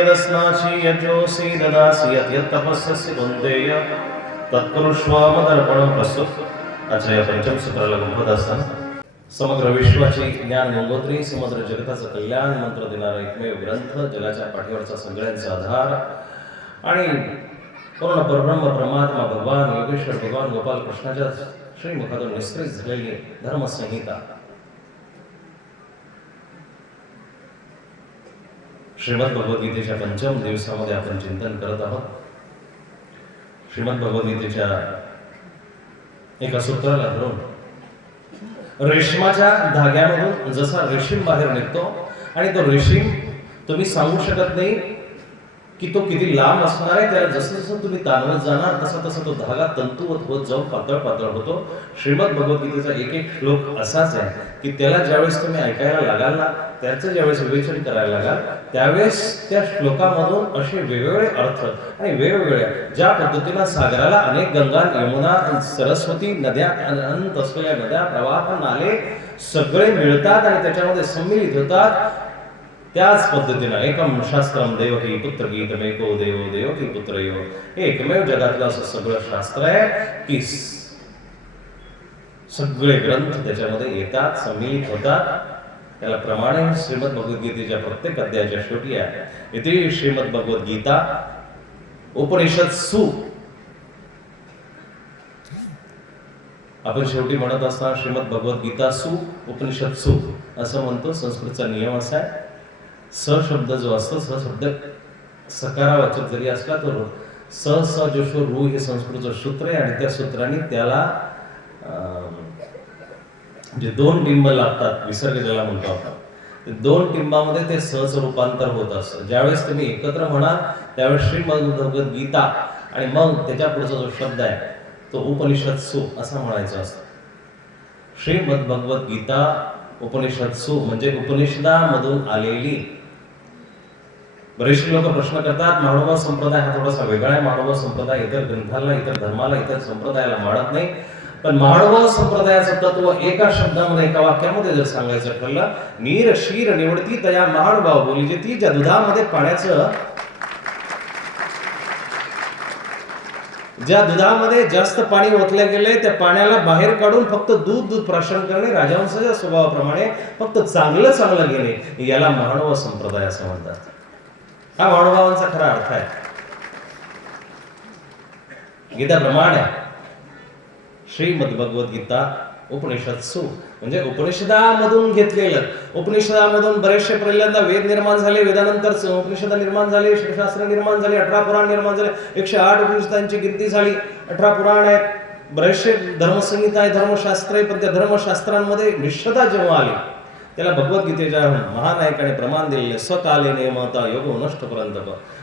यदस्नाची यजोसी ददासी यत्तपस्यसि कुन्तेय तत्कुरुष्व मदर्पणं प्रस्तुत. आजच्या या पंचम सूत्राला गंमत असताना समग्र विश्वाची ज्ञान गंगोत्री, समग्र जगताचं कल्याण मंत्र देणारा एकमेव ग्रंथ, जगाच्या पाठीवरचा सगळ्यांचा आधार आणि पूर्ण परब्रह्म परमात्मा भगवान योगेश्वर भगवान गोपाल कृष्णाच्या श्रीमुखातून निस्त्रित झालेली धर्मसंहिता श्रीमद भगवद्गीतेच्या पंचम दिवसामध्ये आपण चिंतन करत आहोत. श्रीमद भगवद्गीतेच्या एका सूत्राला धरून रेशमाच्या धाग्यामधून जसा रेशीम बाहेर निघतो आणि तो रेशीम तुम्ही सांगू शकत नाही की तो किती लांब असणार आहे, त्याला जसं जसं तुम्ही ताणवत जाणार तसा तसा तो धागा तंतुवत होत जाऊन पातळ पातळ होतो. श्रीमद भगवद्गीतेचा एक एक श्लोक असाच आहे की त्याला ज्यावेळेस तुम्ही ऐकायला लागाल ना, त्याचं ज्यावेळेस विवेचन करायला लागाल त्यावेळेस त्या श्लोकामधून असे वेगवेगळे अर्थ आणि वेगवेगळ्या ज्या पद्धतीनं सागराला अनेक गंगा, यमुना, सरस्वती नद्या, अनंत असलेल्या नद्या, प्रवाह, नाले सगळे मिळतात आणि त्याच्यामध्ये सम्मिलित होतात, त्याच पद्धतीनं एकम शास्त्रम देवकी पुत्र गीतमेको देवो देवकी पुत्रयो, हे एकमेव जगातलं असं सगळं शास्त्र आहे की सगळे ग्रंथ त्याच्यामध्ये येतात, सम्मिलित होतात. त्याला प्रमाणे श्रीमद भगवद्गीतेच्या प्रत्येक अध्यायाच्या शेवटी आहे इथे श्रीमद भगवद्गीता उपनिषद सु. आपण शेवटी म्हणत असताना श्रीमद भगवद्गीता सु उपनिषद सु असं म्हणतो. संस्कृतचा नियम असा आहे, स शब्द जो असतो, स शब्द सकारावाचक जरी असला तर स स जो शो रू हे संस्कृतचं सूत्र आहे आणि त्या सूत्राने त्याला जे दोन टिंब लागतात, विसर्ग ज्याला म्हणतो आपण, ते दोन टिंबामध्ये ते सहज रूपांतर होत असतं. ज्यावेळेस तुम्ही एकत्र म्हणाल त्यावेळेस श्रीमद भगवद्गीता आणि मग त्याच्या पुढचा जो शब्द आहे तो उपनिषद सु असा म्हणायचा असतो. श्रीमद भगवद्गीता उपनिषद सु म्हणजे उपनिषदामधून आलेली. बरेचसे लोक प्रश्न करतात, महानुभाव संप्रदाय हा थोडासा वेगळा आहे, महानुभाव संप्रदाय इतर ग्रंथाला, इतर धर्माला, इतर संप्रदायाला मानत नाही. पण महानुभाव संप्रदायाचं तत्व एका शब्दामध्ये, एका वाक्यामध्ये जर सांगायचं ठरलं, नीर शीर निवडती तया महानुभाव बोली जे ती ज्या दुधामध्ये पाण्याचं, ज्या दुधामध्ये जास्त पाणी ओतले गेले त्या पाण्याला बाहेर काढून फक्त दूध प्राशन करणे, राजहंसाच्या स्वभावाप्रमाणे फक्त चांगलं चांगलं घेणे, याला महानुभाव संप्रदाय असं म्हणतात. हा महानुभावांचा खरा अर्थ आहे. गीता प्रमाण आहे श्रीमद भगवद्गीता उपनिषद सु म्हणजे उपनिषदामधून घेतलेलं. उपनिषदामधून बरेचसे पहिल्यांदा वेद निर्माण झाले, वेदानंतर उपनिषद निर्माण झाले, शास्त्र निर्माण झाले, 18 पुराण निर्माण झाले, 108 उपनिषदांची गिनती झाली, 18 पुराण आहेत, बरेचसे धर्मसंहिता आहे, धर्मशास्त्र आहे. पण त्या धर्मशास्त्रांमध्ये मिश्रता जेव्हा आली त्याला भगवद्गीतेच्या महानायकाने प्रमाण दिलेले स्वकाले नियमता योग नष्ट पर्यंत.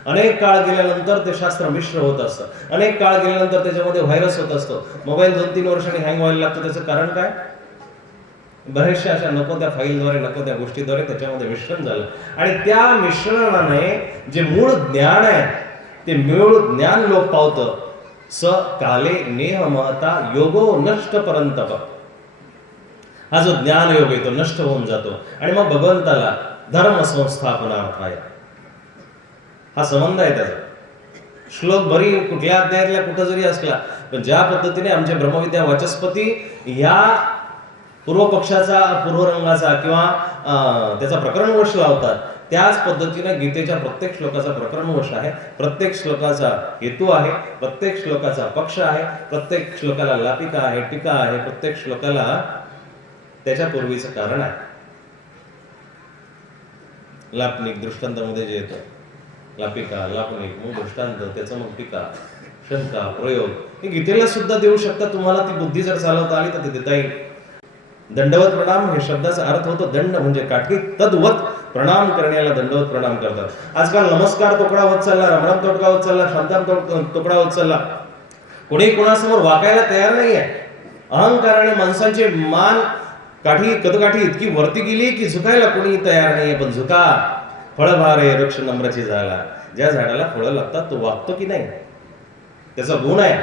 अनेक काळ गेल्यानंतर ते शास्त्र मिश्र होत असतं, अनेक काळ गेल्यानंतर त्याच्यामध्ये व्हायरस होत असतो, मोबाईल 2-3 वर्षांनी हँग व्हायला लागतो. त्याचं कारण काय? बऱ्याचशा अशा नको त्या फाईलद्वारे, नको त्या गोष्टीद्वारे त्याच्यामध्ये मिश्रण झालं आणि त्या मिश्रणाने जे मूळ ज्ञान आहे ते मूळ ज्ञान लोप पावतं. स काले नेह महता योगो नष्ट पर्यंत. हा जो ज्ञान योग आहे तो नष्ट होऊन जातो आणि मग भगवंताला धर्म संस्थापनार्थाय हा संबंध आहे त्याचा. श्लोक बरी कुठल्या अध्यायातल्या कुठं जरी असला, पण ज्या पद्धतीने आमचे ब्रह्मविद्या वाचस्पती या पूर्व पक्षाचा, पूर्वरंगाचा किंवा त्याचा प्रकरणवश लावतात, त्याच पद्धतीने गीतेच्या प्रत्येक श्लोकाचा प्रकरणवश आहे, प्रत्येक श्लोकाचा हेतू आहे, प्रत्येक श्लोकाचा पक्ष आहे, प्रत्येक श्लोकाला लापिका आहे, टीका आहे, प्रत्येक श्लोकाला त्याच्या पूर्वीचं कारण आहे. लापनिक दृष्टांतामध्ये जे येतं, लापिका, लापनिक, मग दृष्टांत, त्याचं मग टीका, शंका, प्रयोग, हे गीतेला सुद्धा देऊ शकता. तुम्हाला ती बुद्धी जर चालवता आली तर ते देता येईल. दंडवत प्रणाम हे शब्दाचा अर्थ होतो दंड म्हणजे काठी, तद्वत प्रणाम करण्याला दंडवत प्रणाम करतात. आजकाल नमस्कार तोकडा होत चालला, रामराम तोकडा होत चालला, शांताम तोकडा होत चालला. कोणी कोणासमोर वाकायला तयार नाहीये. अहंकाराने माणसांचे मान काठी, कदकाठी इतकी वरती गेली की झुकायला कोणी तयार नाहीये. पण झुका, फळभारे वृक्ष नम्रची झाला. ज्या झाडाला फळं लागतात तो वागतो की नाही, त्याचा गुण आहे.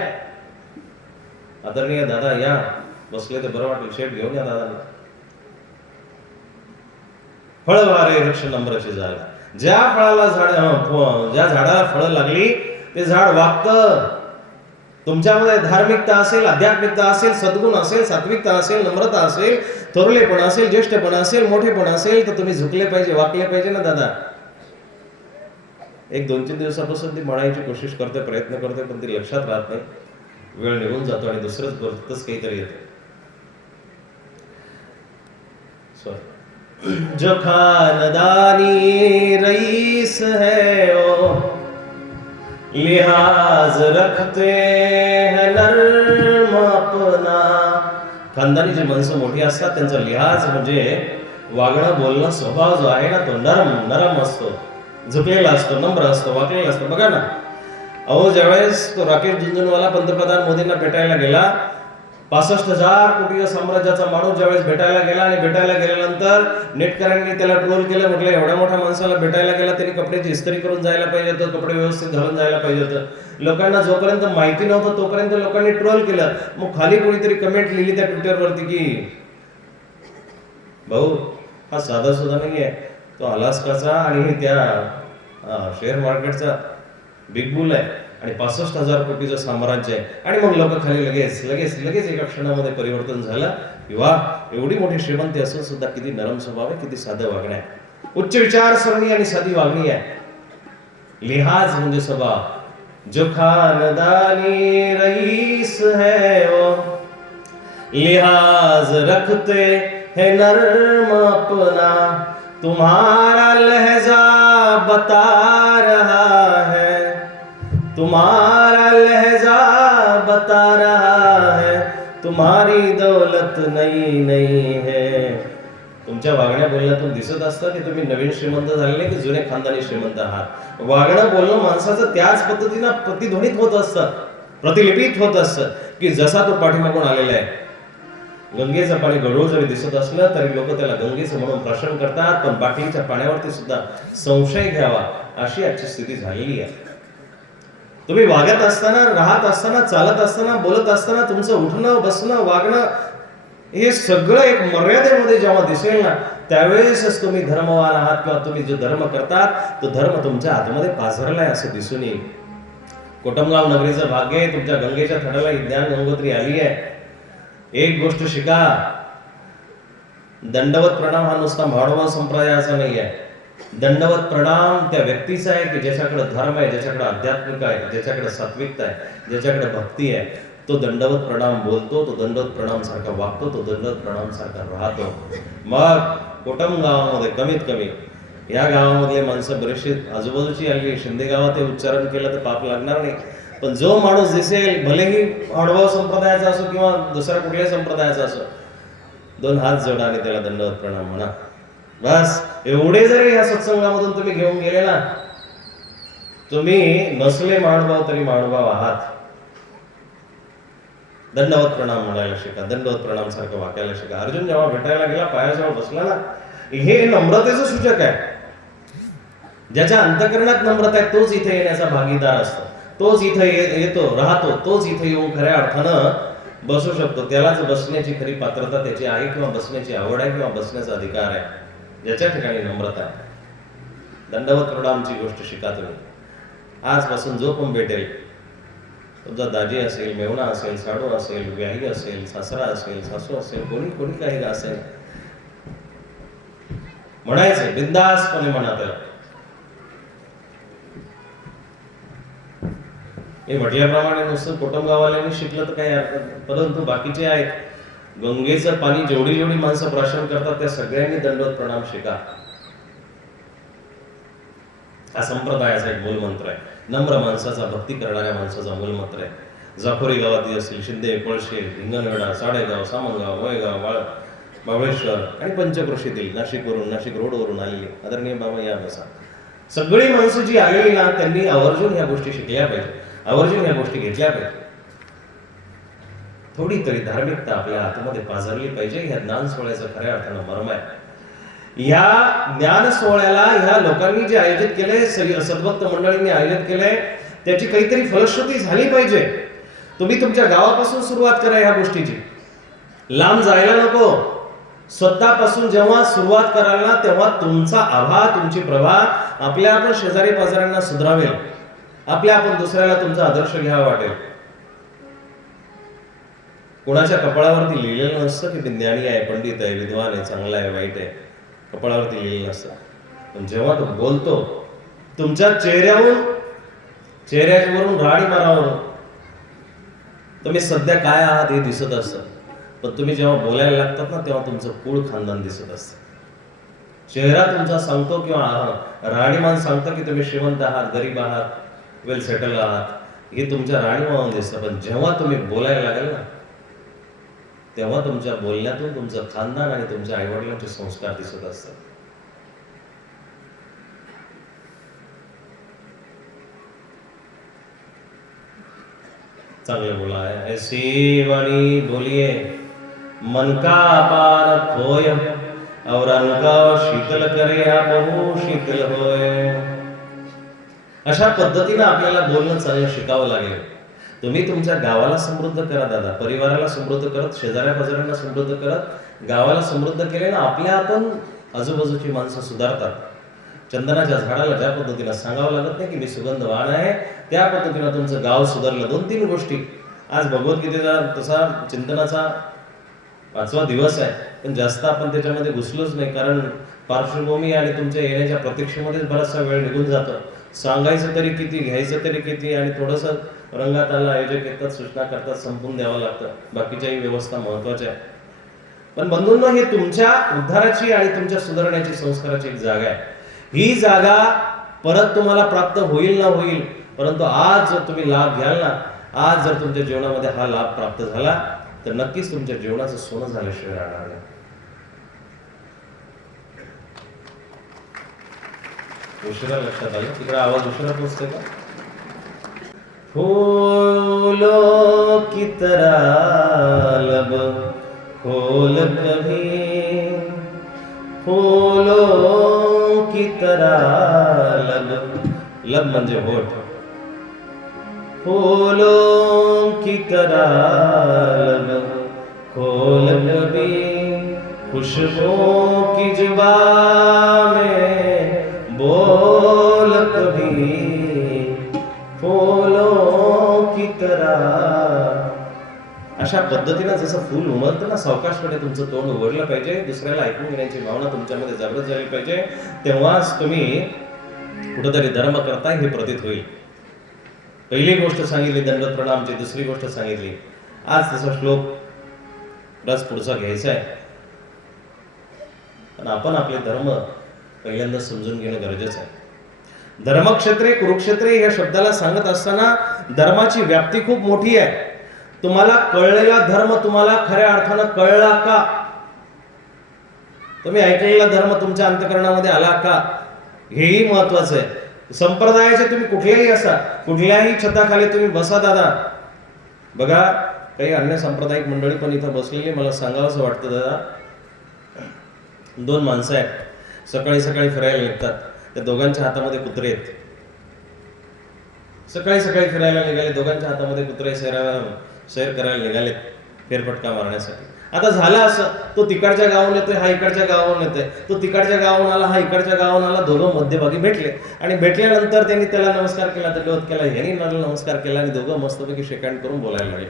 आदरणीय दादा या बसले तर बरं वाटेल, शेट घेऊन या दादा. फळभारे वृक्ष नम्रची झाला. ज्या ज्या झाडाला फळं लागली ते झाड वागतं. तुमच्यामध्ये धार्मिकता असेल, आध्यात्मिकता असेल, सद्गुण असेल, सात्विकता असेल, नम्रता असेल, थोरलेपण असेल, ज्येष्ठपण असेल, मोठेपण असेल, तर तुम्ही झुकले पाहिजे, वाकले पाहिजे ना दादा. एक 2-3 दिवसापासून ती म्हणायची कोशिश करते, प्रयत्न करते, पण ती लक्षात राहत नाही. वेळ निघून जातो आणि दुसरंच भरतच काहीतरी येतं. जो खानदानी रईस है ओ लिहाज रखते हैं नर्म अपना. खानदानी जी माणसं मोठी असतात त्यांचा लिहाज म्हणजे वागणं बोलणं स्वभाव जो आहे ना तो नरम असतो, झुकलेला असतो, नम्र असतो, वाकलेला असतो. बघा ना, अहो ज्यावेळेस तो राकेश झुनझुनवाला पंतप्रधान मोदींना भेटायला गेला, 65,000 कोटी साम्राज्याचा माणूस ज्यावेळेस भेटायला गेला आणि भेटायला गेल्यानंतर नेटकऱ्यांनी त्याला ट्रोल केलं, म्हटलं एवढ्या मोठ्या माणसाला भेटायला गेला त्यांनी कपड्याची इस्त्री करून जायला पाहिजे होतं, कपडे व्यवस्थित घालून जायला पाहिजे होतं. लोकांना जोपर्यंत माहिती नव्हतं तोपर्यंत लोकांनी ट्रोल केलं. मग खाली कोणीतरी कमेंट लिहिली त्या ट्विटरवरती की भाऊ हा साधा सुद्धा नाही आहे, तो अलास्काचा आणि त्या शेअर मार्केटचा बिग बुल आहे आणि 65,000 कोटीचं साम्राज्य आहे. आणि मग लोक खाली लगेच एका क्षणामध्ये परिवर्तन झालं. विवाह एवढी मोठी श्रीमंती असून सुद्धा किती नरम स्वभाव आहे, किती साधं वागणं आहे, उच्च विचारसरणी आणि साधी वागणी आहे. लिहाज म्हणजे स्वभाव. जो खानदानी रईस है वो लिहाज रखते है नर्म अपना. तुम्हारा लहजा बता रहा है, तुम्हारा लहजा बता रहा है, तुम्हारी दौलत नई है. तुमच्या वागण्या बोलण्यातून दिसत असतं की तुम्ही नवीन श्रीमंत झालेले की जुने खानदानी श्रीमंत आहात. वागणं बोलणं माणसाचं त्याच पद्धतीनं प्रतिध्वनित होत असतं, प्रतिलिपित होत असतं की जसा तो पाठीमागून आलेला आहे. गंगेचं पाणी गढूळ जरी दिसत असलं तरी लोक त्याला गंगेचं म्हणून प्राशन करतात, पण बाटलीच्या पाण्यावरती सुद्धा संशय घ्यावा अशी आजची स्थिती झालेली आहे. तुम्ही वागत असताना, राहत असताना, चालत असताना, बोलत असताना तुमचं उठणं, बसणं, वागणं हे सगळं एक मर्यादेमध्ये जेव्हा दिसेल ना, त्यावेळेसच तुम्ही धर्मवान आहात किंवा तुम्ही जो धर्म करतात तो धर्म तुमच्या आतमध्ये पाझरलाय असं दिसून येईल. कोटमगाव नगरीचं भाग्य आहे, तुमच्या गंगेच्या थडाला ही ज्ञान गंगोत्री आली आहे. एक गोष्ट शिका, दंडवत प्रणाम हा नुसता मानव संप्रदायाचा नाही आहे. दंडवत प्रणाम त्या व्यक्तीचा आहे की ज्याच्याकडे धर्म आहे, ज्याच्याकडे आध्यात्मिक आहे, ज्याच्याकडे सात्विकता आहे, ज्याच्याकडे भक्ती आहे. तो दंडवत प्रणाम बोलतो, तो दंडवत प्रणाम सारखा वागतो, तो दंडवत प्रणाम सारखा राहतो. मग कोटम गावामध्ये कमीत कमी या गावामधले माणसं बरेचसे आजूबाजूची आली, शिंदे गावात हे उच्चारण केलं तर पाप लागणार नाही. पण जो माणूस दिसेल, भलेही अनुभव संप्रदायाचा असो किंवा दुसऱ्या कुठल्याही संप्रदायाचा असो, 2 हात जोडा आणि त्याला दंडवत प्रणाम म्हणा. बस एवढे जरी या सत्संगामधून तुम्ही घेऊन गेले ना, तुम्ही नसले महानुभाव तरी महानुभाव आहात. दंडवत प्रणाम म्हणायला शिका, दंडवत प्रणाम सारखं वाकायला शिका. अर्जुन जेव्हा भेटायला गेला, पायाजवळ बसला ना, हे नम्रतेचं सूचक आहे. ज्याच्या अंतकरणात नम्रता आहे तोच इथे येण्याचा भागीदार असतो, तोच इथे येतो, राहतो, तोच इथे येऊन खऱ्या अर्थानं बसू शकतो. त्यालाच बसण्याची खरी पात्रता त्याची आहे किंवा बसण्याची आवड आहे किंवा बसण्याचा अधिकार आहे, ज्याच्या ठिकाणी नम्रता आहे. दंडवत प्रणामची गोष्ट शिका तुम्ही. आजपासून जो कोण भेटेल, तुमचा दाजी असेल, मेवणा असेल, साडू असेल, व्याही असेल, सासरा असेल, सासू असेल, कोणी काही असेल, म्हणायचं बिंदासपणे म्हणा त्याला. हे म्हटल्याप्रमाणे नुसतं कोटमगाववाल्यांनी शिकलं तर काही हरकत नाही, परंतु बाकीचे आहेत. गंगेचं पाणी जेवढी माणसं प्राशन करतात त्या सगळ्यांनी दंडवत प्रणाम शिका. हा संप्रदायाचा एक मूलमंत्र आहे. नम्र माणसाचा, भक्ती करणाऱ्या माणसाचा मूलमंत्र आहे. जाफोरी गावातील असतील, शिंदे, पळशे, हिंगणवेढा, साडेगाव, सामनगाव, वयगाव, महाबळेश्वर आणि पंचक्रोशीतील नाशिक रोडवरून आलेली आदरणीय बाबा या बसा, सगळी माणसं जी आलेली ना, त्यांनी आवर्जून ह्या गोष्टी शिकल्या पाहिजे, आवर्जून ह्या गोष्टी घेतल्या पाहिजे. थोडी तरी धार्मिकता आपल्या आतमध्ये पाझरली पाहिजे. ह्या ज्ञान सोहळ्याचं खऱ्या अर्थानं मर्म आहे. ह्या ज्ञान सोहळ्याला ह्या लोकांनी जे आयोजित केले, सद्भक्त मंडळींनी आयोजित केले, त्याची काहीतरी फलश्रुती झाली पाहिजे. तुम्ही तुमच्या गावापासून सुरुवात करा ह्या गोष्टीची, लांब जायला नको. स्वतःपासून जेव्हा सुरुवात कराल ना, तेव्हा तुमचा आभा, तुमची प्रभा आपल्या आपण शेजारी पाजाऱ्यांना सुधरावेल, आपल्या आपण दुसऱ्याला तुमचा आदर्श घ्यावा वाटेल. कोणाच्या कपाळावरती लिहिलेलं नसतं की मी ज्ञानी आहे, पंडित आहे, विद्वान आहे, चांगला आहे, वाईट आहे. कपाळावरती लिहिलेलं नसतं. पण जेव्हा तो बोलतो, तुमच्या चेहऱ्यावरून राडी मारावरून तुम्ही सध्या काय आहात हे दिसत असतं. पण तुम्ही जेव्हा बोलायला लागतात ना, तेव्हा तुमचं कुळ खानदान दिसत असतं. चेहरा तुमचा सांगतो किंवा राहणीमान सांगतं की तुम्ही श्रीमंत आहात, गरीब आहात, वेल सेटल आहात, हे तुमच्या राहणीमानावरून दिसतं. पण जेव्हा तुम्ही बोलायला लागाल ना, तेव्हा तुमच्या बोलण्यातून तुमचं खानदान आणि तुमच्या आईवडिलांचे संस्कार दिसत असतात. चांगले बोला है. ऐसी वाणी बोलिए मन का अपार खोय, और अनका शीतल करे आपहु शीतल होय. अशा पद्धतीने आपल्याला बोलणं चालणं शिकावं लागेल. तुम्ही तुमच्या गावाला समृद्ध करा दादा, परिवाराला समृद्ध करत, शेजाऱ्या पाजाऱ्यांना समृद्ध करत, गावाला समृद्ध केले ना, आपल्या आपण आजूबाजूची माणसं सुधारतात. चंदनाच्या झाडाला ज्या पद्धतीनं सांगावं लागत नाही की मी सुगंधवान आहे, त्या पद्धतीनं तुमचं गाव सुधारलं. 2-3 गोष्टी. आज भगवद्गीतेचा तसा चिंतनाचा 5वा दिवस आहे, पण जास्त आपण त्याच्यामध्ये घुसलोच नाही, कारण पार्श्वभूमी आणि तुमच्या येण्याच्या प्रतीक्षेमध्येच बराचसा वेळ निघून जातो. सांगायचं तरी किती, घ्यायचं तरी किती, आणि थोडंसं रंगात आलं, आयोजक येतात, सूचना करतात, संपून द्यावं लागतं. बाकीच्याही व्यवस्था महत्वाच्या आहे. पण बंधूंनो, हे तुमच्या उद्धाराची आणि तुमच्या सुधारण्याची संस्काराची एक जागा आहे. ही जागा परत तुम्हाला प्राप्त होईल ना होईल, परंतु आज जर तुम्ही लाभ घ्याल ना, आज जर तुमच्या जीवनामध्ये हा लाभ प्राप्त झाला तर नक्कीच तुमच्या जीवनाचं सोनं झाल्याशिवाय राहणार नाही. उशिरा लक्षात आलं, तिकडे आवाज उशिरा पोचते का? फूलों की तरह लब खोल कभी, फूलों की तरह लब, लब म्हणजे होठ, फूलों की तरह लब खोल कभी, खुशबू की जुबान में बोल कभी, फूलों की तरह. अशा पद्धतीने जसं फूल उमलतं ना, सावकाशपणे तुमचं तोंड उघडलं पाहिजे, दुसऱ्याला ऐकून घेण्याची भावना तुमच्यामध्ये जागृत झाली पाहिजे. तेव्हाच तुम्ही कुठेतरी धर्म करताय हे प्रतीत होईल. पहिली गोष्ट सांगितली दंडवत प्रणामची, दुसरी गोष्ट सांगितली. आज तसा श्लोक रस पुढचा घ्यायचा आहे, पण आपण आपले धर्म पहिल्यांदा समजून घेणं गरजेचं आहे. धर्मक्षेत्रे कुरुक्षेत्रे या शब्दाला सांगत असताना धर्माची व्याप्ती खूप मोठी आहे. तुम्हाला कळलेला धर्म तुम्हाला खऱ्या अर्थानं कळला का? तुम्ही ऐकलेला धर्म तुमच्या अंतःकरणामध्ये आला का? हेही महत्वाचं आहे. संप्रदायाचे तुम्ही कुठलेही असा, कुठल्याही छताखाली तुम्ही बसा दादा. बघा, काही अन्य सांप्रदायिक मंडळी पण इथं बसलेली, मला सांगावंसं वाटतं दादा. 2 माणसं आहेत, सकाळी सकाळी फिरायला निघतात. त्या दोघांच्या हातामध्ये कुत्रे आहेत. सकाळी सकाळी फिरायला निघाले, दोघांच्या हातामध्ये कुत्रे, सैर करायला निघालेत, फेरफटका मारण्यासाठी. आता झालं असं, तो तिकडच्या गावाहून येतोय, हा इकडच्या गावाहून येतोय, तो तिकडच्या गावाहून आला, हा इकडच्या गावाहून आला. दोघं मध्यभागी भेटले आणि भेटल्यानंतर त्यांनी त्याला नमस्कार केला, दंडवत केला, यांनी मला नमस्कार केला आणि दोघं मस्तपैकी शेक हँड करून बोलायला लागले.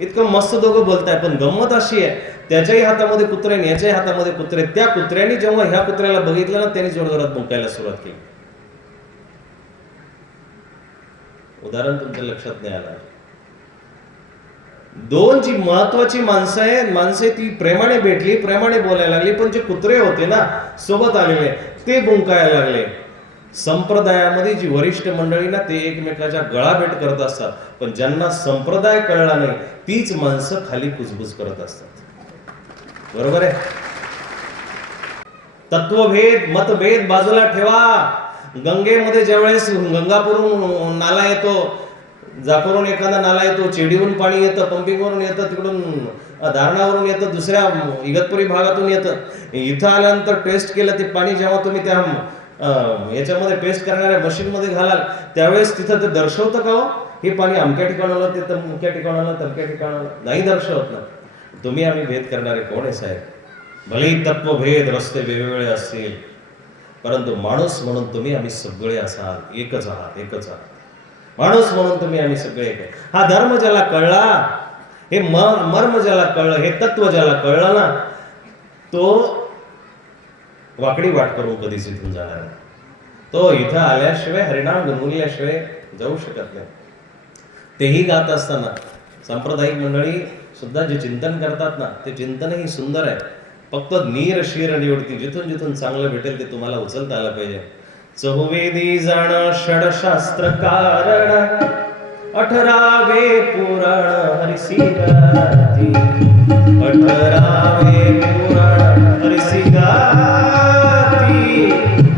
इतकं मस्त दोघं बोलताय. पण गंमत अशी आहे, त्याच्याही हातामध्ये कुत्रे आणि याच्याही हातामध्ये कुत्रे. त्या कुत्र्याने जेव्हा ह्या कुत्र्याला बघितलं ना, त्यांनी जोरजोरात भुंकायला सुरुवात केली. उदाहरण तुमच्या लक्षात नाही आलं. 2 जी महत्वाची माणसं ती प्रेमाने भेटली, प्रेमाने बोलायला लागली, पण जे कुत्रे होते ना सोबत आलेले, ते भुंकायला लागले. संप्रदायामध्ये जी वरिष्ठ मंडळी ना, ते एकमेकाच्या गळाभेट करत असतात, पण ज्यांना संप्रदाय कळला नाही तीच माणसं खाली कुजबुज करत असतात. बरोबर आहे? तत्वभेद, मतभेद बाजूला ठेवा. गंगेमध्ये ज्यावेळेस गंगापूरहून नाला येतो, जाकोरून एखादा नाला येतो, चेडीहून पाणी येतं, पंपिंगवरून येतं, तिकडून धारणावरून येतं, दुसऱ्या इगतपुरी भागातून येतं. इथं आल्यानंतर टेस्ट केलं ते पाणी, जेव्हा तुम्ही त्या याच्यामध्ये टेस्ट करणाऱ्या मशीनमध्ये घालाल त्यावेळेस तिथं ते दर्शवतं का हो, हे पाणी अमक्या ठिकाणाला, ते अमक्या ठिकाणाला, तमक्या ठिकाणाला? नाही दर्शवत ना. तुम्ही आम्ही भेद करणारे कोण आहे साहेब? भलेही तत्वभेद, रस्ते वेगवेगळे असतील, परंतु माणूस म्हणून तुम्ही आम्ही सगळे असाल, एकच आहात, एकच आहात. माणूस म्हणून तुम्ही आम्ही सगळे एक. हा धर्म ज्याला कळला, हे मर्म ज्याला कळलं, हे तत्व ज्याला कळलं ना, तो वाकडी वाट करून कधीच इथून जाणार नाही. तो इथं आल्याशिवाय हरिनाम गुणगुणल्याशिवाय जाऊ शकत नाही. तेही गात असताना सांप्रदायिक मंडळी सुद्धा जे चिंतन करतात ना, ते चिंतनही सुंदर आहे. फक्त नीर शीर निवडती, जिथून जिथून चांगलं भेटेल ते तुम्हाला उचलता आलं पाहिजे. चहुवेदी जाण षडशास्त्र कारण, 18वे पुराण हरिसी गाती, 18वे पुराण हरिसी गाती,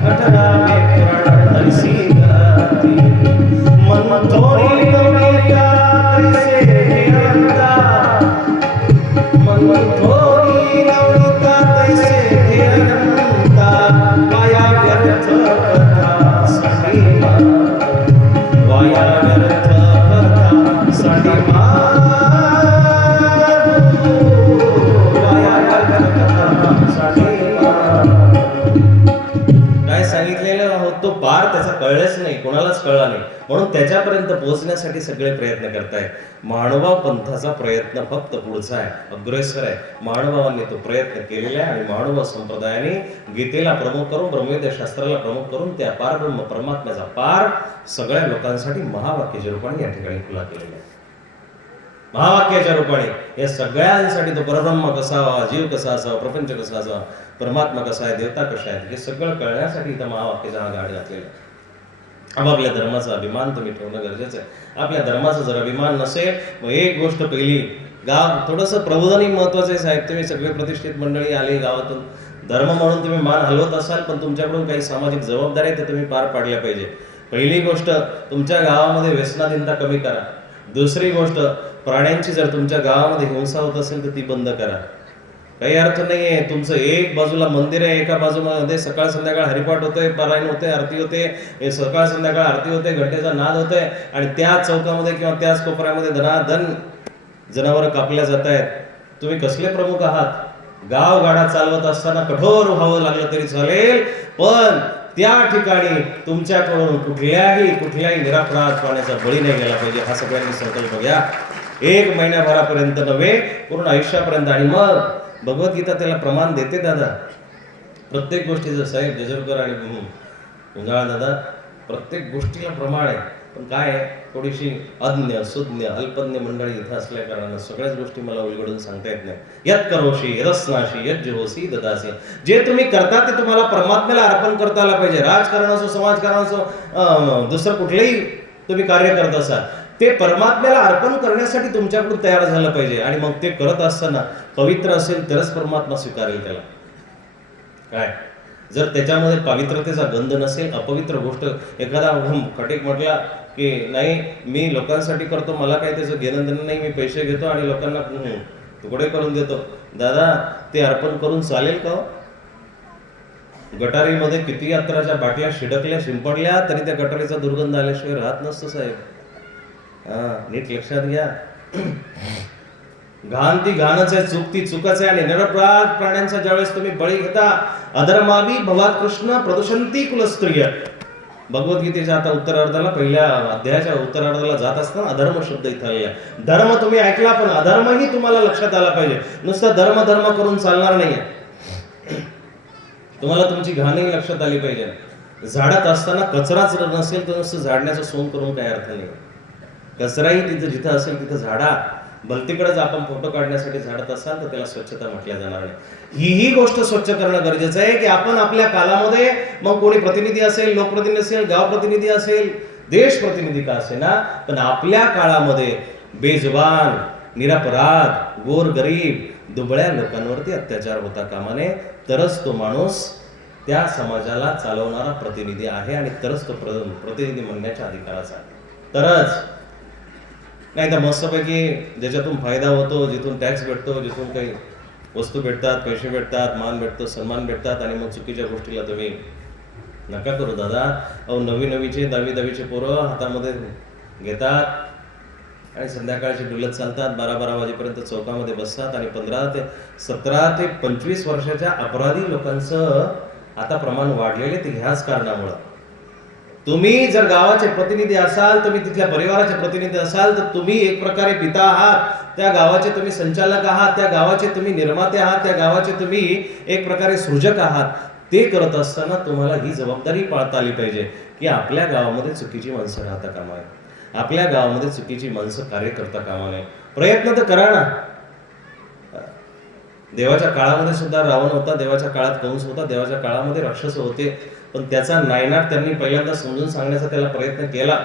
18वे पुराण हरिसी गाती. मन थोडी नवनीता तैसे ध्यानता, मन थोडी नवनीता तैसे ध्यानता, वाया व्यर्थ कथा साठी वाया व्यर्थ कथा साठी वाया व्यर्थ कथा साठी. काय सांगितलेलं आहोत तो पार त्याचा कळलेच नाही, कोणालाच कळला नाही, म्हणून त्याच्यापर्यंत पोहोचण्यासाठी सगळे प्रयत्न करतायत. महानुभाव पंथाचा प्रयत्न फक्त पुढचा आहे, अग्रेसर आहे. महानुभावांनी तो प्रयत्न केलेला आहे आणि महानुभाव संप्रदायाने गीतेला प्रमुख करून, ब्रह्मविद्या शास्त्राला प्रमुख करून त्या पार ब्रह्म परमात्म्याचा पार सगळ्या लोकांसाठी महावाक्याच्या रूपाने या ठिकाणी खुला केलेला आहे. महावाक्याच्या रूपाने या सगळ्यांसाठी तो परब्रह्म कसा हवा, जीव कसा असावा, प्रपंच कसा असावा, परमात्मा कसा आहे, देवता कशा आहेत, हे सगळं कळण्यासाठी इथं महावाक्याचा हा गाड घातलेला आहे. आपापल्या धर्माचा अभिमान तुम्ही ठेवणं गरजेचं आहे. आपल्या धर्माचा जर अभिमान नसेल, मग एक गोष्ट पहिली, गाव थोडंसं प्रबोधनही महत्वाचं आहे साहेब. तुम्ही सगळे प्रतिष्ठित मंडळी आले गावातून, धर्म म्हणून तुम्ही मान हलवत असाल, पण तुमच्याकडून काही सामाजिक जबाबदाऱ्या ते तुम्ही पार पाडल्या पाहिजे. पहिली गोष्ट, तुमच्या गावामध्ये व्यसनाधीनता कमी करा. दुसरी गोष्ट, प्राण्यांची जर तुमच्या गावामध्ये हिंसा होत असेल तर ती बंद करा. काही अर्थ नाहीये तुमचं एक बाजूला मंदिर आहे, एका बाजूमध्ये सकाळ संध्याकाळ हरिपाठ होतोय, पारायण होते, आरती होते, सकाळ संध्याकाळ आरती होते, घंटेचा नाद होतोय, आणि त्या चौकामध्ये किंवा त्याच कोपऱ्यामध्ये धनाधन जनावरं कापल्या जात आहेत. तुम्ही कसले प्रमुख आहात? गाव गाडा चालवत असताना कठोर व्हावं लागलं तरी चालेल, पण त्या ठिकाणी तुमच्याकडून कुठल्याही निरापराध पाण्याचा बळी नाही गेला पाहिजे. हा सगळ्यांनी संकल्प घ्या. 1 महिन्याभरापर्यंत नव्हे, पूर्ण आयुष्यापर्यंत. आणि मग भगवद्गीता त्याला प्रमाण देते दादा. प्रत्येक गोष्टीचं साहेब जेजुरकर आणि उंगाळ दादा प्रत्येक गोष्टीला प्रमाण आहे. पण काय आहे, थोडीशी अज्ञ सुज्ञ अल्पज्ञ मंडळी इथं असल्या कारणानं सगळ्याच गोष्टी मला उलगडून सांगता येत नाही. यत करोशी रसनाशी यज्ज होसी ददासी. जे तुम्ही करता ते तुम्हाला परमात्म्याला अर्पण करता आलं पाहिजे. राजकारण असो, समाजकारण असो, दुसरं कुठलंही तुम्ही कार्य करत असाल, ते परमात्म्याला अर्पण करण्यासाठी तुमच्याकडून तयार झालं पाहिजे. आणि मग ते करत असताना पवित्र असेल तरच परमात्मा स्वीकारेल त्याला. काय जर त्याच्यामध्ये पवित्रतेचा गंध नसेल, अपवित्र गोष्ट, एखादा खटेक म्हटला की नाही मी लोकांसाठी करतो, मला काही त्याचं घेणं देणं नाही, मी पैसे घेतो आणि लोकांना तुकडे करून देतो, दादा ते अर्पण करून चालेल का? गटारीमध्ये किती यात्राच्या बाटल्या शिडकल्या शिंपडल्या तरी त्या गटारीचा दुर्गंध आल्याशिवाय राहत नसतो साहेब. नीट लक्षात घ्या. घाण ती घाणच आहे, चूक ती चुकच आहे. आणि निरपराध प्राण्यांचा ज्यावेळेस तुम्ही बळी घेता, अधर्मावी भवात कृष्ण प्रदूषंती कुलस्त्रिय. भगवद्गीतेच्या आता उत्तरार्धाला, पहिल्या अध्यायाच्या उत्तरार्धाला जात असताना अधर्म शब्द इथं आलेला. धर्म तुम्ही ऐकला, पण अधर्मही तुम्हाला लक्षात आला पाहिजे. नुसतं धर्म धर्म करून चालणार नाहीये. तुम्हाला तुमची घाणही लक्षात आली पाहिजे. झाडत असताना कचराच नसेल तर नुसतं झाडण्याचं सोंग करून काही अर्थ नाही. कचराही तिथं जिथं असेल तिथं झाडा. भलतीकडेच आपण फोटो काढण्यासाठी झाडत असाल तर त्याला स्वच्छता म्हटल्या जाणार नाही. ही गोष्ट स्वच्छ करणं गरजेचं आहे की आपण आपल्या कालामध्ये, मग कोणी प्रतिनिधी असेल, लोकप्रतिनिधी असेल, गाव प्रतिनिधी असेल, देश प्रतिनिधी का असे ना, पण आपल्या काळामध्ये बेजुबान, निरपराध, गोरगरीब, दुबळ्या लोकांवरती अत्याचार होता कामा नये. तरच तो माणूस त्या समाजाला चालवणारा प्रतिनिधी आहे आणि तरच तो प्रतिनिधी म्हणण्याच्या अधिकाराचा आहे. तरच नाही तर मस्तपैकी ज्याच्यातून फायदा होतो, जिथून टॅक्स भेटतो, जिथून काही वस्तू भेटतात, पैसे भेटतात, मान भेटतो, सन्मान भेटतात, आणि मग चुकीच्या गोष्टीला तुम्ही नका करू दादा. नवीचे 10वीचे पोरं हातामध्ये घेतात आणि संध्याकाळची डुलत चालतात, 12 वाजेपर्यंत चौकामध्ये बसतात आणि 17 ते 25 वर्षाच्या अपराधी लोकांचं आता प्रमाण वाढलेले ते ह्याच कारणामुळं. तुम्ही जर गावाचे प्रतिनिधी असाल, तुम्ही तिथल्या परिवाराचे प्रतिनिधी असाल, तर तुम्ही एक प्रकारे पिता आहात, त्या गावाचे तुम्ही संचालक आहात, त्या गावाचे तुम्ही निर्माते आहात, त्या गावाचे तुम्ही एक प्रकारे सृजक आहात. ते करत असताना तुम्हाला ही जबाबदारी पाळता आली पाहिजे की आपल्या गावामध्ये चुकीची माणसं राहता कामा नये, आपल्या गावामध्ये चुकीची माणसं कार्य करता कामा नये. प्रयत्न तर करा ना. देवाच्या काळामध्ये सुद्धा रावण होता, देवाच्या काळात कंस होता, देवाच्या काळामध्ये राक्षस होते, पण त्याचा नायनाट त्यांनी पहिल्यांदा समजून सांगण्याचा त्याला प्रयत्न केला.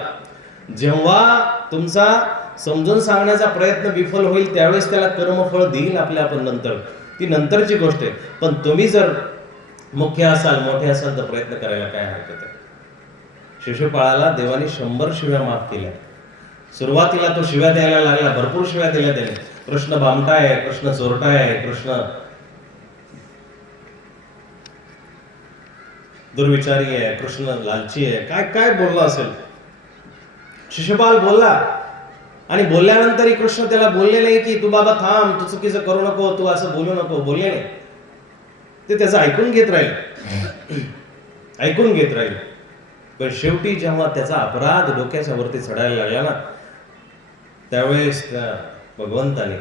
जेव्हा तुमचा समजून सांगण्याचा प्रयत्न विफल होईल त्यावेळेस त्याला कर्मफळ देईल आपल्या आपण नंतर, ती नंतरची गोष्ट आहे. पण तुम्ही जर मुख्य असाल, मोठे असाल, तर प्रयत्न करायला काय हरकत आहे. शिशुपाळाला देवाने 100 शिव्या माफ केल्या. सुरुवातीला तो शिव्या द्यायला लागला, भरपूर शिव्या दिल्या त्याने. कृष्ण भामटा आहे, कृष्ण चोरटा आहे, कृष्ण दुर्विचारी आहे, कृष्ण लालची आहे, काय काय बोलला असेल. शिशुपाल बोलला आणि बोलल्यानंतरही कृष्ण त्याला बोलले नाही की तू बाबा थांब, तू चुकीचं करू नको, तू असं बोलू नको, बोलले नाही. ते त्याचं ऐकून घेत राहील, ऐकून घेत राहील. पण शेवटी जेव्हा त्याचा अपराध डोक्याच्या वरती चढायला लागला ना, त्यावेळेस त्या भगवंताने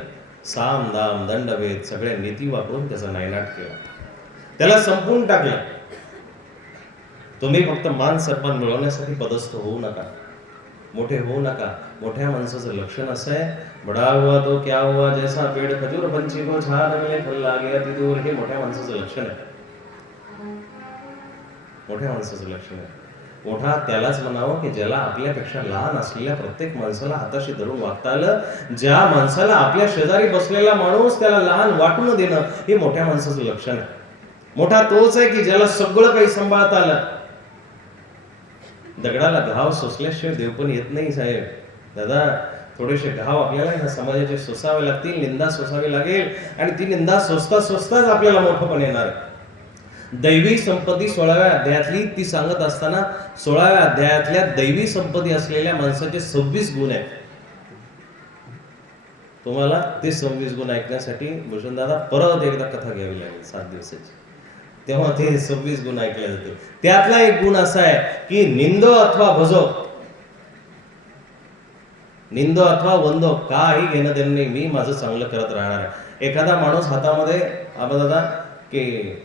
साम दाम दंडभेद सगळ्या नीती वापरून त्याचा नायनाट केला, त्याला संपून टाकलं. तुम्ही फक्त मान सन्मान मिळवण्यासाठी पदस्थ होऊ नका, मोठे होऊ नका. मोठ्या माणसाचं लक्षण असं आहे, बडा हुआ तो क्या हुआ, जैसा पेड़ खजूर पंछी को छान मिळे फल लागे अति दूर. हे मोठ्या माणसाचं लक्षण आहे, मोठ्या माणसाचं लक्षण आहे. मोठा त्यालाच म्हणावं की ज्याला आपल्यापेक्षा लहान असलेल्या प्रत्येक माणसाला हाताशी धरून वागता आलं, ज्या माणसाला आपल्या शेजारी बसलेला माणूस त्याला लहान वाटून देणं, हे मोठ्या माणसाचं लक्षण आहे. मोठा तोच आहे की ज्याला सगळं काही सांभाळता आलं. दगडाला घाव सोसल्याशिवाय देव पण येत नाही साहेब. दादा, थोडेसे घाव आपल्याला ह्या समाजाचे सोसावे लागतील, निंदा सोसावी लागेल, आणि ती निंदा सोसता सोसताच आपल्याला मोठं पण येणार. दैवी संपत्ती 16व्या अध्यायातली ती सांगत असताना 16व्या अध्यायातल्या दैवी संपत्ती असलेल्या माणसाचे 26 गुण आहेत. तुम्हाला ते 26 गुण ऐकण्यासाठी भूषण दादा परत एकदा कथा घ्यावी लागेल 7 दिवसाची, तेव्हा ते 26 गुण ऐकले जाते. त्यातला एक गुण असा आहे की निंदो अथवा भजो, निंदो अथवा वंदो, काही घेणं देणं नाही, मी माझं चांगलं करत राहणार आहे. एखादा माणूस हातामध्ये दादा की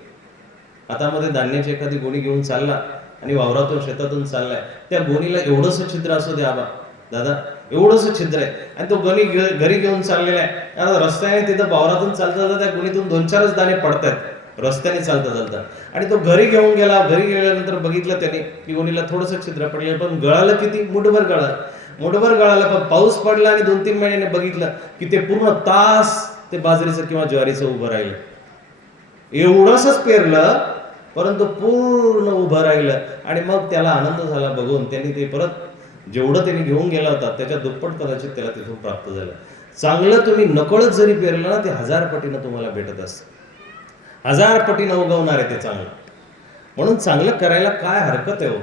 हातामध्ये धान्याची एखादी गोणी घेऊन चालला आणि वावरातून शेतातून चाललाय, त्या गोणीला एवढंसं छिद्र असू दे आबा दादा, एवढंसं छिद्र आहे, आणि तो गोणी घरी घेऊन चाललेला आहे. आता रस्त्याने तिथं वावरातून चालता चालता त्या गोणीतून 2-4च दाणे पडतायत रस्त्याने चालता चालता, आणि तो घरी घेऊन गेला. घरी गेल्यानंतर बघितलं त्याने की गोणीला थोडंसं छिद्र पडलं, पण गळालं किती, मुठभर गळालं, मुठभर गळालं. पण पाऊस पडला आणि 2-3 महिन्याने बघितलं की ते पूर्ण तास ते बाजरीचं किंवा ज्वारीचं उभं राहिलं. एवढंसच पेरलं परंतु पूर्ण उभं राहिलं, आणि मग त्याला आनंद झाला बघून. त्यांनी ते परत जेवढं त्यांनी घेऊन गेला होता त्याच्या दुप्पट कदाचित त्याला तिथून प्राप्त झालं. चांगलं तुम्ही नकळत जरी पेरलं ना, ते 1000 पटीनं तुम्हाला भेटत असतं, 1000 पटीनं उगवणार आहे ते चांगलं. म्हणून चांगलं करायला काय हरकत आहे हो.